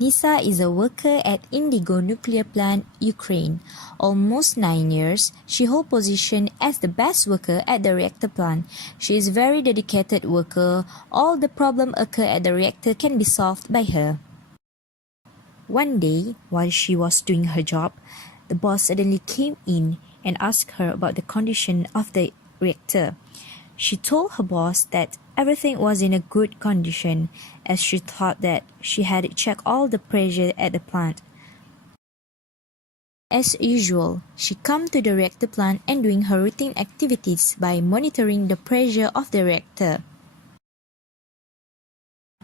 Nisa is a worker at Indigo Nuclear Plant, Ukraine. Almost 9 years, she holds position as the best worker at the reactor plant. She is a very dedicated worker. All the problems occur at the reactor can be solved by her. One day, while she was doing her job, the boss suddenly came in and asked her about the condition of the reactor. She told her boss that everything was in a good condition, as she thought that she had checked all the pressure at the plant. As usual, she came to the reactor plant and doing her routine activities by monitoring the pressure of the reactor.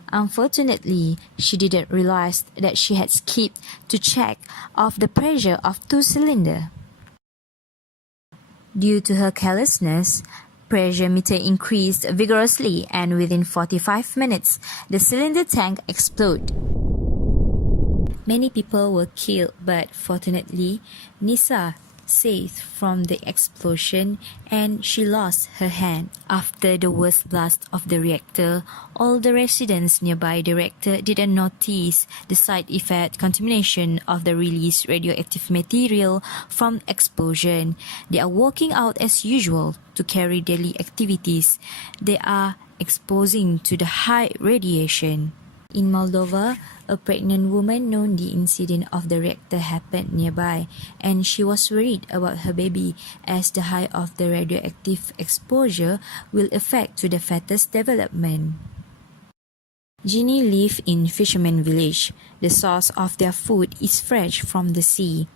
Unfortunately, she didn't realize that she had skipped to check of the pressure of 2 cylinders. Due to her carelessness, pressure meter increased vigorously, and within 45 minutes, the cylinder tank exploded. Many people were killed, but fortunately, Nisa saved from the explosion and she lost her hand. After the worst blast of the reactor, all the residents nearby the reactor didn't notice the side effect contamination of the released radioactive material from explosion. They are working out as usual to carry daily activities. They are exposing to the high radiation. In Moldova, a pregnant woman known the incident of the reactor happened nearby, and she was worried about her baby as the height of the radioactive exposure will affect to the fetus development. Jenny lives in fisherman village. The source of their food is fresh from the sea.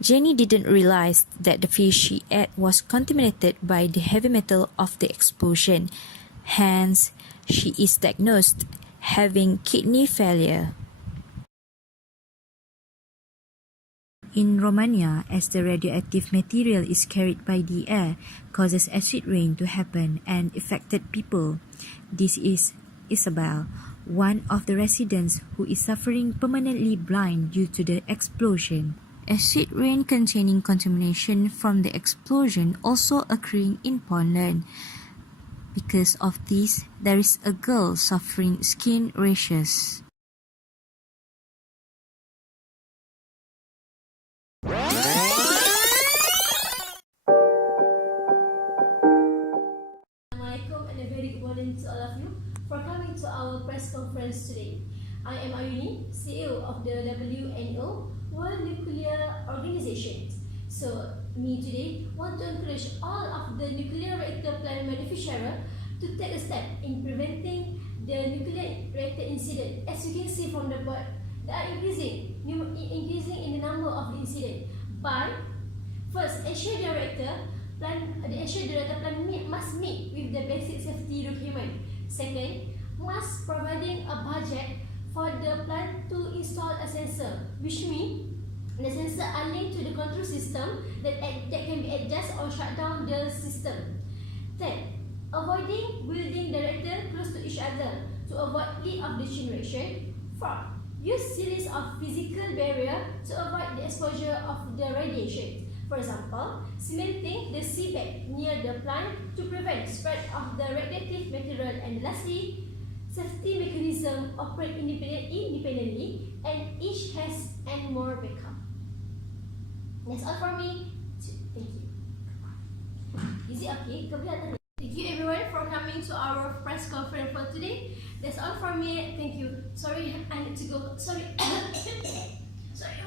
Jenny didn't realize that the fish she ate was contaminated by the heavy metal of the explosion. Hence, she is diagnosed having kidney failure. In Romania, as the radioactive material is carried by the air, causes acid rain to happen and affected people. This is Isabel, one of the residents who is suffering permanently blind due to the explosion. Acid rain containing contamination from the explosion also occurring in Poland. Because of this, there is a girl suffering skin rashes. Assalamualaikum and a very good morning to all of you for coming to our press conference today. I am Ayuni, CEO of the WNO, World Nuclear Organization. So, me today want to encourage all of the nuclear reactor plant manufacturers to take a step in preventing the nuclear reactor incident. As you can see from the board, they are increasing in the number of the incident. By first, ensure the reactor plant must meet with the basic safety requirement. Second, must providing a budget for the plant to install a sensor, which means the sensor are linked to the control system that can be adjust or shut down the system. Third, avoiding building the reactor close to each other to avoid leak of the generation. Fourth, use series of physical barrier to avoid the exposure of the radiation. For example, cementing the seabed near the plant to prevent spread of the radioactive material. And lastly, safety mechanism operate independently and each has and more backup. That's all for me. Thank you. Is it okay? Thank you everyone for coming to our press conference for today. That's all for me. Thank you. Sorry, I need to go. Sorry. Sorry.